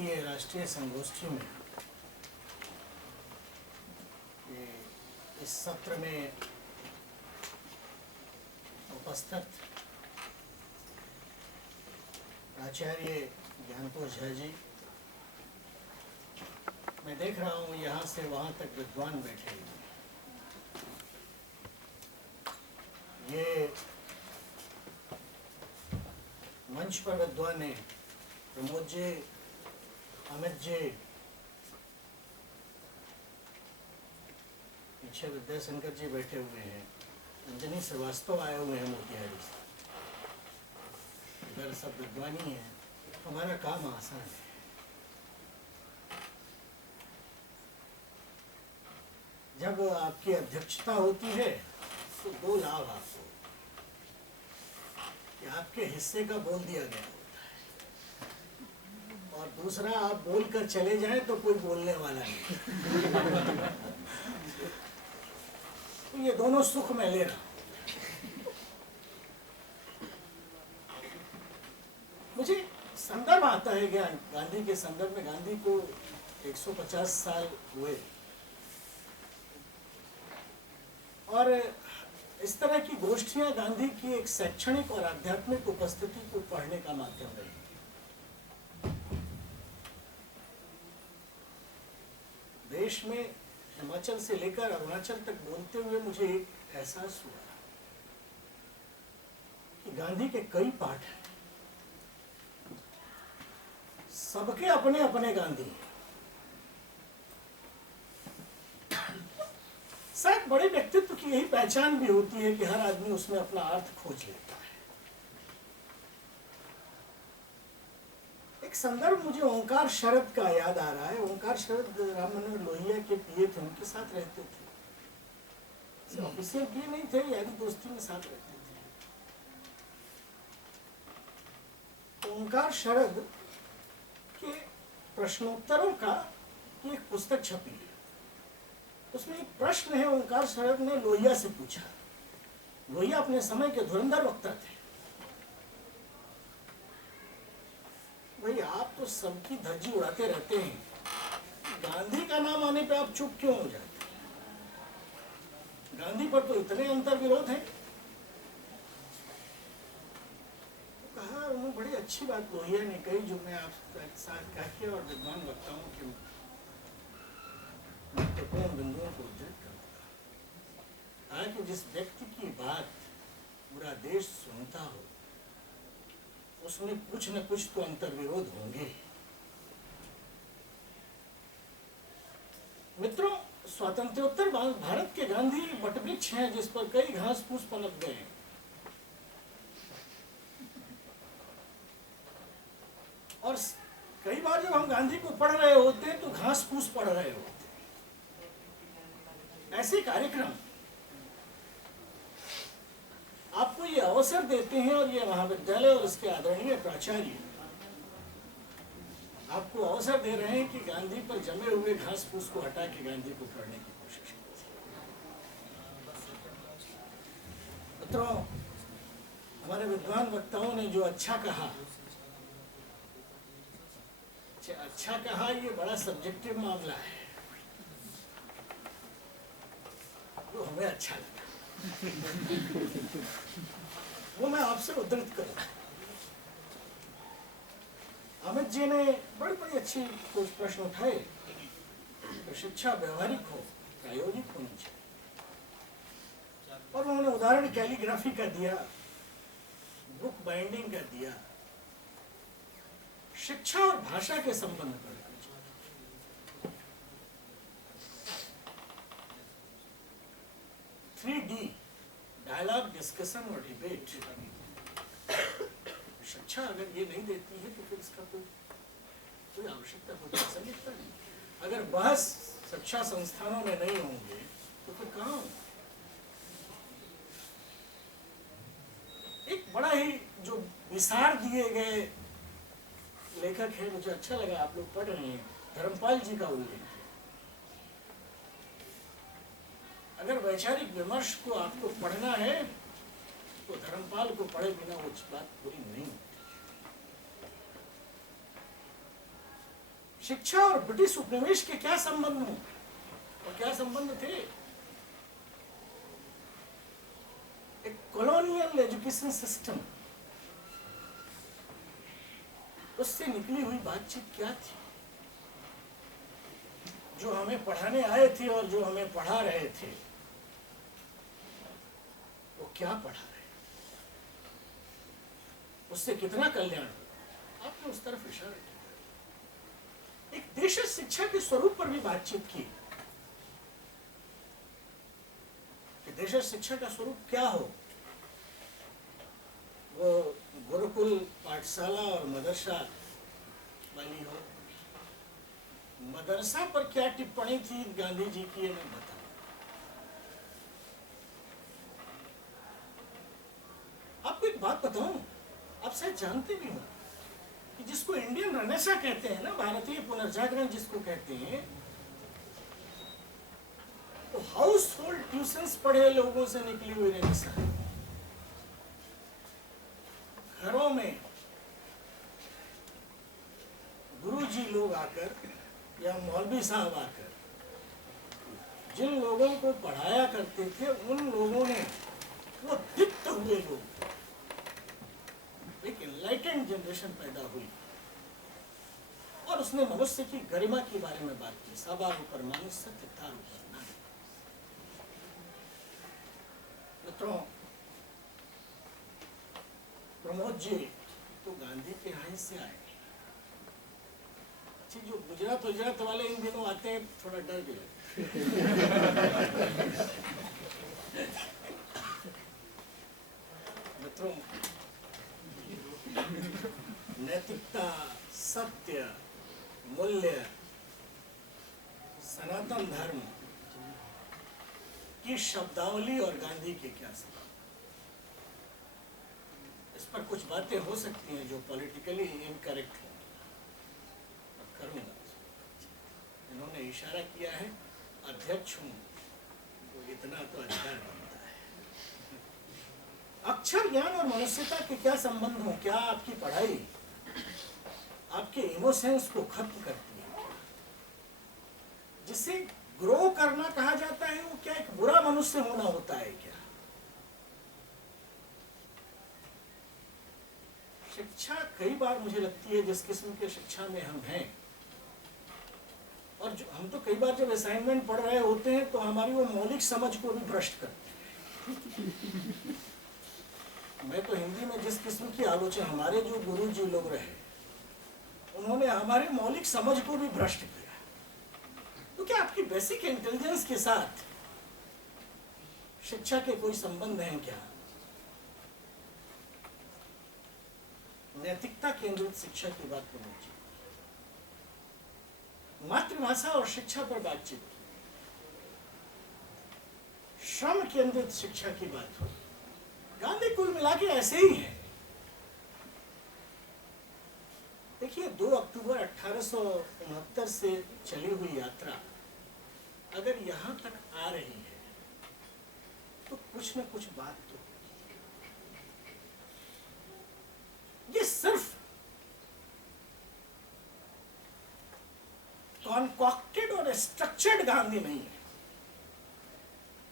दिवसीय राष्ट्रीय संगोष्ठी में इस सत्र में उपस्थित आचार्य ज्ञानतोष झा जी, मैं देख रहा हूँ यहाँ से वहाँ तक विद्वान बैठे हैं। ये मंच पर विद्वान हैं, प्रमोद जी, अमित जी, पीछे विद्याशंकर जी बैठे हुए हैं, अंजनी श्रीवास्तव आए हुए हैं मोतिहारी से, इधर सब विद्वान ही हैं। हमारा काम आसान है। जब आपकी अध्यक्षता होती है तो दो लाभ आपको, कि आपके हिस्से का बोल दिया गया होता है, और दूसरा आप बोल कर चले जाएं तो कोई बोलने वाला नहीं। तो ये दोनों सुख मैं ले रहा हूं। मुझे संदर्भ आता है गांधी के संदर्भ में। गांधी को 150 साल हुए और इस तरह की गोष्ठियां गांधी की एक शैक्षणिक और आध्यात्मिक उपस्थिति को पढ़ने का माध्यम रही। देश में हिमाचल से लेकर अरुणाचल तक बोलते हुए मुझे एक एहसास हुआ कि गांधी के कई पाठ हैं, सबके अपने अपने गांधी हैं। शायद बड़े व्यक्तित्व की यही पहचान भी होती है कि हर आदमी उसमें अपना अर्थ खोज लेता है। एक संदर्भ मुझे ओंकार शरद का याद आ रहा है। ओंकार शरद राम मनोहर लोहिया के पीए थे, उनके साथ रहते थे। ऑफिशियल पीए नहीं थे, यारी दोस्ती में साथ रहते थे। ओंकार शरद के प्रश्नोत्तरों का एक पुस्तक छपी है। उसमें एक प्रश्न है, ओंकार शरद ने लोहिया से पूछा। लोहिया अपने समय के धुरंधर वक्ता थे। भाई, आप तो सबकी धज्जी उड़ाते रहते हैं, गांधी का नाम आने पे आप चुप क्यों हो जाते हैं? गांधी पर तो इतने अंतर विरोध हैं। तो कहा, उन्होंने बड़ी अच्छी बात लोहिया ने कही, जो मैं आपके साथ कह के और विद्वान वक्ताओं के महत्वपूर्ण बिंदुओं को उद्धृत करूंगा। हालांकि जिस व्यक्ति की बात पूरा देश सुनता हो, उसमें कुछ न कुछ तो अंतर्विरोध होंगे। मित्रों, स्वातंत्र्योत्तर भारत के गांधी वटवृक्ष हैं जिस पर कई घास फूस पनप गए हैं। और कई बार जब हम गांधी को पढ़ रहे होते हैं तो घास फूस पढ़ रहे होते हैं। ऐसे कार्यक्रम आपको ये अवसर देते हैं, और ये महाविद्यालय और इसके आदरणीय प्राचार्य आपको अवसर दे रहे हैं कि गांधी पर जमे हुए घास फूस को हटा के गांधी को पढ़ने की कोशिश करें। मित्रों, हमारे विद्वान वक्ताओं ने जो अच्छा कहा, ये बड़ा सब्जेक्टिव मामला है। वो हमें अच्छा लगा, वो मैं आपसे उद्धृत करूंगा। अमित जी ने बड़ी बड़ी अच्छी कुछ प्रश्न उठाए। तो शिक्षा व्यवहारिक हो, प्रायोगिक होनी चाहिए। और उन्होंने उदाहरण कैलीग्राफी का दिया, बुक बाइंडिंग का दिया, शिक्षा और भाषा के संबंध पर। 3D डायलॉग, डिस्कशन और डिबेट। शिक्षा अगर ये नहीं देती है तो फिर इसका कोई आवश्यकता, कोई प्रासंगिकता नहीं। अगर बहस शिक्षा संस्थानों में नहीं होंगे तो फिर कहाँ होंगे? एक बड़ा ही जो विसार दिए गए लेखक है, मुझे अच्छा लगा, आप लोग पढ़ रहे हैं, धर्मपाल जी का उल्लेख। अगर वैचारिक विमर्श को आपको पढ़ना है तो धर्मपाल को पढ़े बिना वो बात पूरी नहीं होती। शिक्षा और ब्रिटिश उपनिवेश के क्या संबंध हैं और क्या संबंध थे? एक कॉलोनियल एजुकेशन सिस्टम, उससे निकली हुई बातचीत क्या थी? जो हमें पढ़ाने आए थे और जो हमें पढ़ा रहे थे, वो क्या पढ़ा रहे, उससे कितना कल्याण हुआ? आपने उस तरफ इशारा किया। एक देश शिक्षा के स्वरूप पर भी बातचीत की कि देश शिक्षा का स्वरूप क्या हो। वो गुरुकुल पाठशाला और मदरसा वाली हो। मदरसा पर क्या टिप्पणी थी गांधी जी की, ये मैं बताऊं। आपको एक बात बताऊं, आप शायद जानते भी हो कि जिसको इंडियन रेनेसा कहते हैं ना, भारतीय पुनर्जागरण जिसको कहते हैं, तो हाउस होल्ड ट्यूशंस पढ़े लोगों से निकली हुई रेनेसा है। घरों में गुरुजी लोग आकर या मौलवी साहब आकर जिन लोगों को पढ़ाया करते थे, उन लोगों ने, वो दीप्त हुए लोग, एक एनलाइटेंड जनरेशन पैदा हुई और उसने मनुष्य की गरिमा के बारे में बात की। सवार ऊपर मानुष सत्य तार ऊपर नारी। मित्रों, प्रमोद जी तो गांधी के यहाँ से आए। अच्छा, जो गुजरात वाले इन दिनों आते हैं, थोड़ा डर भी लगता। मित्रों, नैतिकता, सत्य, मूल्य, सनातन धर्म की शब्दावली और गांधी के क्या संबंध? इस पर कुछ बातें हो सकती हैं जो पॉलिटिकली इनकरेक्ट हैं, करूंगा। इन्होंने इशारा किया है, अध्यक्ष हूं तो इतना तो अधिकार बनता है। अक्षर ज्ञान और मनुष्यता के क्या संबंध हो? क्या आपकी पढ़ाई आपके इमोशंस को खत्म करती है? जिसे ग्रो करना कहा जाता है, वो क्या एक बुरा मनुष्य होना होता है क्या? शिक्षा कई बार मुझे लगती है, जिस किस्म के शिक्षा में हम हैं, और जो हम तो कई बार जब असाइनमेंट पढ़ रहे होते हैं तो हमारी वो मौलिक समझ को भी भ्रष्ट करते हैं। मैं तो हिंदी में जिस किस्म की आलोचना, हमारे जो गुरुजी लोग रहे, उन्होंने हमारे मौलिक समझ को भी भ्रष्ट किया। तो क्या आपकी बेसिक इंटेलिजेंस के साथ शिक्षा के कोई संबंध हैं क्या? नैतिकता केंद्रित शिक्षा की बात करनी चाहिए। मातृभाषा और शिक्षा पर बातचीत, श्रम केंद्रित शिक्षा की बात हो। गांधी कुल मिला के ऐसे ही है। देखिए, 2 अक्टूबर 1869 से चली हुई यात्रा अगर यहां तक आ रही है तो कुछ न कुछ बात तो, ये सिर्फ कॉन्कॉक्टेड और स्ट्रक्चर्ड गांधी नहीं है।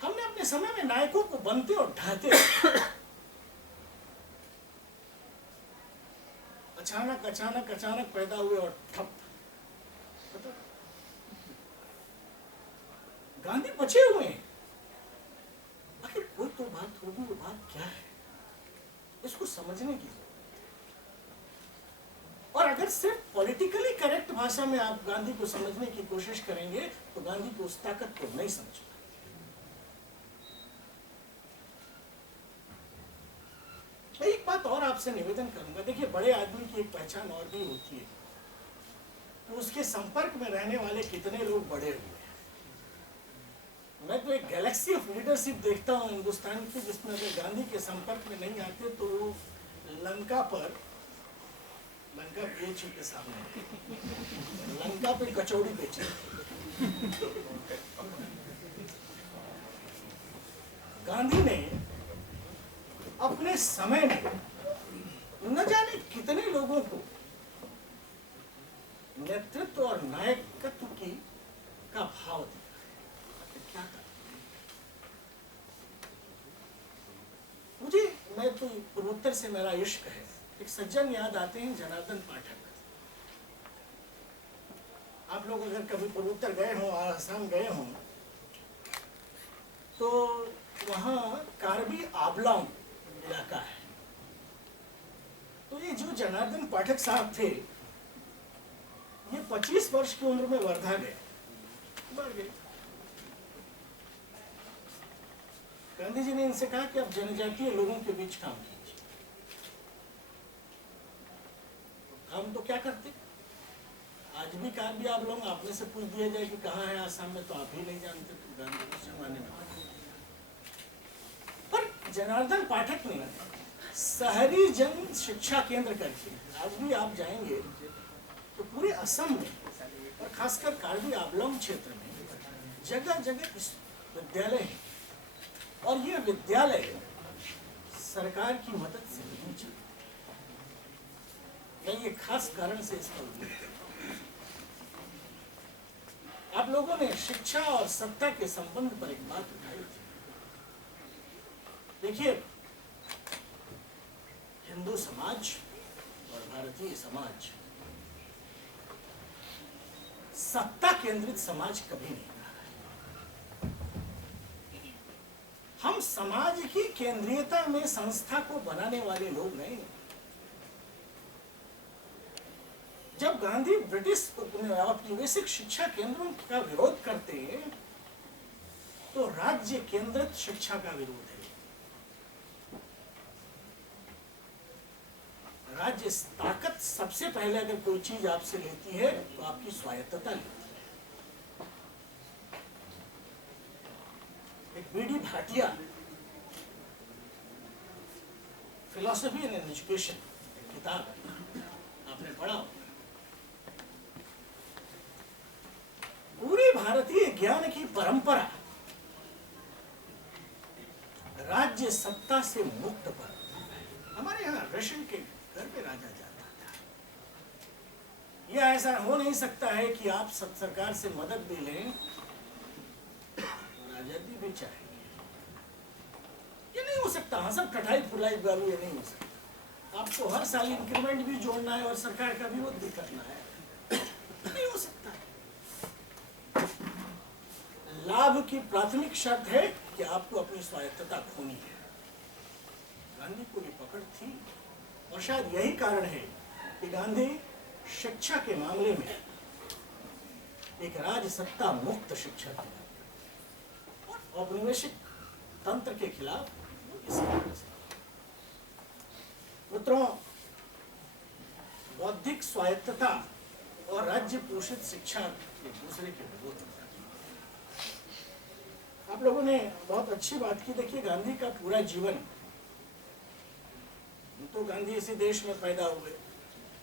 हमने अपने समय में नायकों को बनते और ढाते, अचानक पैदा हुए और ठप। गांधी बचे हुए हैं। आखिर कोई तो बात होगी, वो बात क्या है, इसको समझने की जरूरत है। और अगर सिर्फ पॉलिटिकली करेक्ट भाषा में आप गांधी को समझने की कोशिश करेंगे तो गांधी की उस ताकत को नहीं समझ पाएंगे। मैं एक बात और आपसे निवेदन करूंगा। देखिए, बड़े आदमी की एक पहचान और भी होती है, तो उसके संपर्क में रहने वाले कितने लोग बड़े हुए हैं। मैं तो एक गैलेक्सी ऑफ लीडरशिप देखता हूँ हिंदुस्तान की, जिसमें अगर गांधी के संपर्क में नहीं आते तो वो लंका बेच के सामने, लंका पे कचौड़ी बेचे। गांधी ने अपने समय में न जाने कितने लोगों को नेतृत्व और नायकत्व की का भाव दिया है। क्या था मुझे, मैं तो पूर्वोत्तर से मेरा इश्क है। एक सज्जन याद आते हैं, जनार्दन पाठक। आप लोग अगर कभी पूर्वोत्तर गए हों, आसाम गए हों, तो वहाँ कार्बी आबलाम इलाका है। तो ये जो जनार्दन पाठक साहब थे, ये 25 वर्ष की उम्र में वर्धा गए, मर गए। गांधी जी ने इनसे कहा कि आप जनजातीय लोगों के बीच काम कीजिए। काम तो क्या करते, आज भी कार्बी आबलाम आप में से पूछ दिया जाए कि कहाँ है आसाम में, तो आप ही नहीं जानते। तो गांधी उस जमाने में, पर जनार्दन पाठक ने शहरी जन शिक्षा केंद्र करके, आज भी आप जाएंगे तो पूरे असम में और खासकर कार्बी आबलाम क्षेत्र में जगह जगह इस विद्यालय है। और ये विद्यालय सरकार की मदद से नहीं चलते। मैं ये खास कारण से इसका उल्लेख करता हूं। आप लोगों ने शिक्षा और सत्ता के संबंध पर एक बात उठाई थी। देखिए, हिंदू समाज और भारतीय समाज सत्ता केंद्रित समाज कभी नहीं रहा है। हम समाज की केंद्रीयता में संस्था को बनाने वाले लोग नहीं। जब गांधी ब्रिटिश औपनिवेशिक शिक्षा केंद्रों का विरोध करते हैं, तो राज्य केंद्रित शिक्षा का विरोध है। राज्य ताकत सबसे पहले अगर कोई चीज आपसे लेती है तो आपकी स्वायत्तता लेती है। एक B D Bhatia, philosophy and education किताब है, आपने पढ़ा होगा। पूरी भारतीय ज्ञान की परंपरा राज्य सत्ता से मुक्त पर। हमारे यहाँ ऋषि के घर पे राजा जाता था। यह ऐसा हो नहीं सकता है कि आप सरकार से मदद भी लें और आजादी भी चाहेंगे। ये नहीं हो सकता। हाँ, सब कटाई फुलाई गालू, ये नहीं हो सकता। आपको हर साल इंक्रीमेंट भी जोड़ना है और सरकार का विरोध भी करना है, नहीं हो सकता। लाभ की प्राथमिक शर्त है कि आपको अपनी स्वायत्तता खोनी है। गांधी को ये पकड़ थी, और शायद यही कारण है कि गांधी शिक्षा के मामले में एक राजसत्ता मुक्त शिक्षा की और औपनिवेशिक तंत्र के खिलाफ इस कारण से। मित्रों, बौद्धिक स्वायत्तता और राज्य पोषित शिक्षा एक दूसरे के विरोध में। आप लोगों ने बहुत अच्छी बात की। देखिए, गांधी का पूरा जीवन, तो गांधी इसी देश में पैदा हुए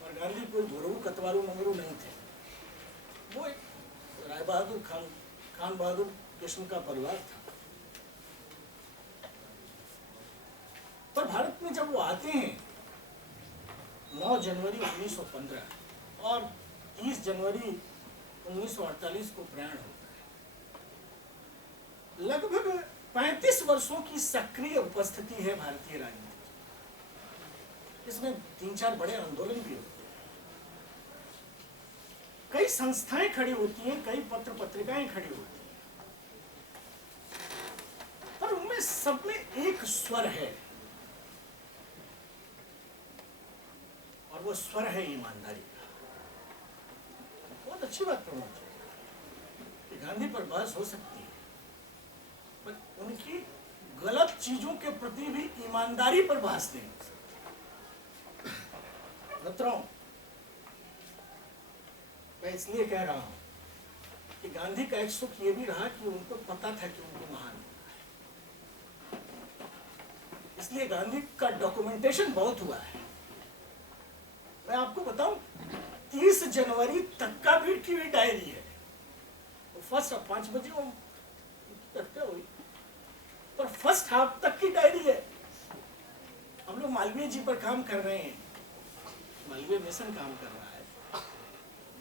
और गांधी कोई गुरु कतवारू मंगरू नहीं थे। वो एक राय बहादुर खान बहादुर किस्म का परिवार था। पर भारत में जब वो आते हैं 9 जनवरी 1915 और 30 जनवरी 1948 को प्रयाण होता है। लगभग 35 वर्षों की सक्रिय उपस्थिति है भारतीय राजनीति। इसमें 3-4 बड़े आंदोलन भी होते हैं, कई संस्थाएं खड़ी होती हैं, कई पत्र पत्रिकाएं खड़ी होती हैं, पर उनमें सब में एक स्वर है, और वो स्वर है ईमानदारी का। बहुत अच्छी बात करना चाहिए कि गांधी पर बहस हो सकती है, पर उनकी गलत चीजों के प्रति भी ईमानदारी पर बहस नहीं हो सकती। मित्रों, मैं इसलिए कह रहा हूं कि गांधी का एक सुख ये भी रहा कि उनको पता था कि उनको महान होना है, इसलिए गांधी का डॉक्यूमेंटेशन बहुत हुआ है। मैं आपको बताऊं, 30 जनवरी तक का भी टीवी डायरी है। तो फर्स्ट 5 बजे वो करते हुई, पर फर्स्ट हाफ तक की डायरी है। हम लोग मालवीय जी पर काम कर रहे हैं, मालवीय मिशन काम कर रहा है।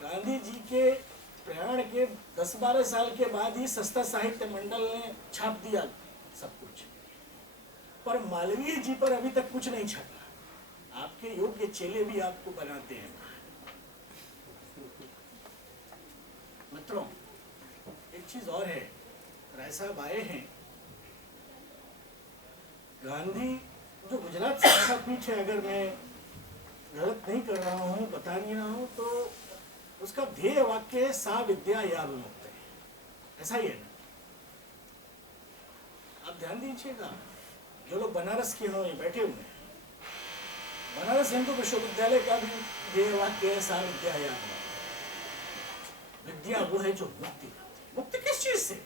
गांधी जी के प्रयाण के 10-12 साल के बाद ही सस्ता साहित्य मंडल ने छाप दिया सब कुछ, पर मालवीय जी पर अभी तक कुछ नहीं छपा। आपके योग्य चेले भी आपको बनाते हैं। मित्रों, एक चीज और है, राय साहब आए हैं। गांधी जो गुजरात शिक्षा पीठ है, अगर मैं गलत नहीं कर रहा हूँ, बता नहीं रहा हूँ, तो उसका ध्येय वाक्य है सा विद्या या विमुक्ति। ऐसा ही है ना? आप ध्यान दीजिएगा, जो लोग बनारस के हों, ये बैठे हुए हैं, बनारस हिंदू विश्वविद्यालय का भी ध्येय वाक्य है सा विद्या या विमुक्ति। विद्या वो है जो मुक्ति करती है। मुक्ति किस चीज से?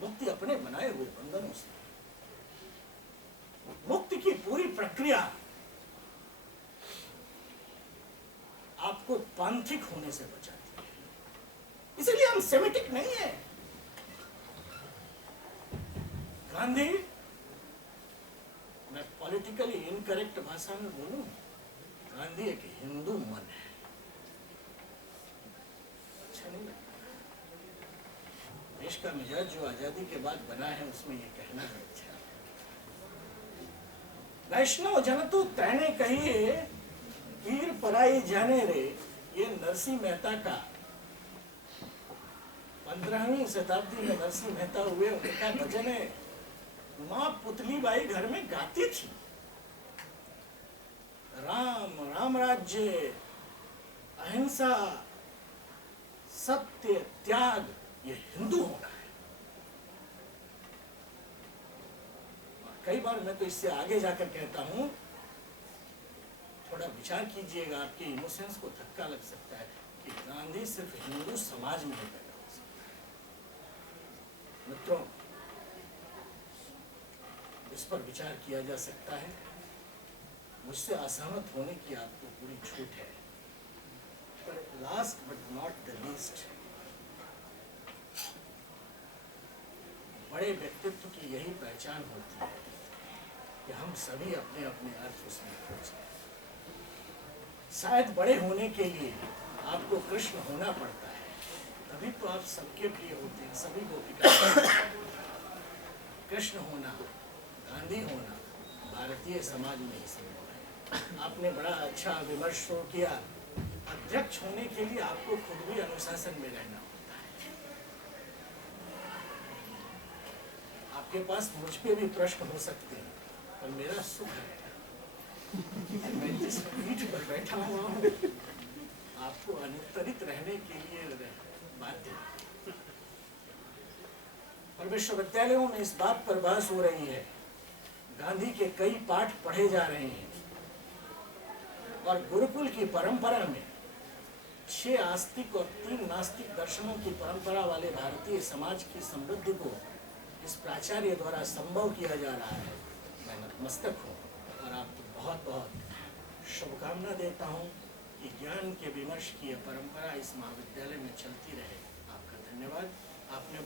मुक्ति अपने बनाए हुए बंधनों से। मुक्ति की पूरी प्रक्रिया आपको पांथिक होने से बचाती है। इसलिए हम सेमिटिक नहीं है। गांधी, मैं पॉलिटिकली इनकरेक्ट भाषा में बोलूं, गांधी एक हिंदू मन है। अच्छा नहीं लगता? देश का मिजाज जो आजादी के बाद बना है, उसमें ये कहना है अच्छा। वैष्णव जन तू तैने कहिए, पीर पराई जाने रे, ये नरसिंह मेहता का 15वीं शताब्दी में नरसिंह मेहता हुए, उनका भजन है। माँ पुतली बाई घर में गाती थी, राम राम राज्य, अहिंसा, सत्य, त्याग, ये हिंदू होना है। और कई बार मैं तो इससे आगे जाकर कहता हूं, थोड़ा विचार कीजिएगा, आपके इमोशंस को धक्का लग सकता है कि गांधी सिर्फ हिंदू समाज में पैदा हो सकता है। मित्रों, इस पर विचार किया जा सकता है। मुझसे असहमत होने की आपको पूरी छूट है। पर last but not the least, बड़े व्यक्तित्व की यही पहचान होती है कि हम सभी अपने अपने अर्थ उसमें खोजते हैं। शायद बड़े होने के लिए आपको कृष्ण होना पड़ता है, तभी तो आप सबके प्रिय होते हैं, सभी गोपिका। कृष्ण होना, गांधी होना भारतीय समाज में ही संभव है। आपने बड़ा अच्छा विमर्श शुरू किया। अध्यक्ष होने के लिए आपको खुद भी अनुशासन में रहना होता है। आपके पास मुझ पे भी प्रश्न हो सकते हैं, पर मेरा सुख है मैं जिस पीठ पर बैठा हुआ हूँ, आपको अनुत्तरित रहने के लिए बाध्य। और विश्वविद्यालयों में इस बात पर बहस हो रही है, गांधी के कई पाठ पढ़े जा रहे हैं, और गुरुकुल की परंपरा में 6 आस्तिक और 3 नास्तिक दर्शनों की परंपरा वाले भारतीय समाज की समृद्धि को इस प्राचार्य द्वारा संभव किया जा रहा है। मैं नतमस्तक हूँ और आपको बहुत बहुत शुभकामना देता हूँ कि ज्ञान के विमर्श की यह परंपरा इस महाविद्यालय में चलती रहे। आपका धन्यवाद। आपने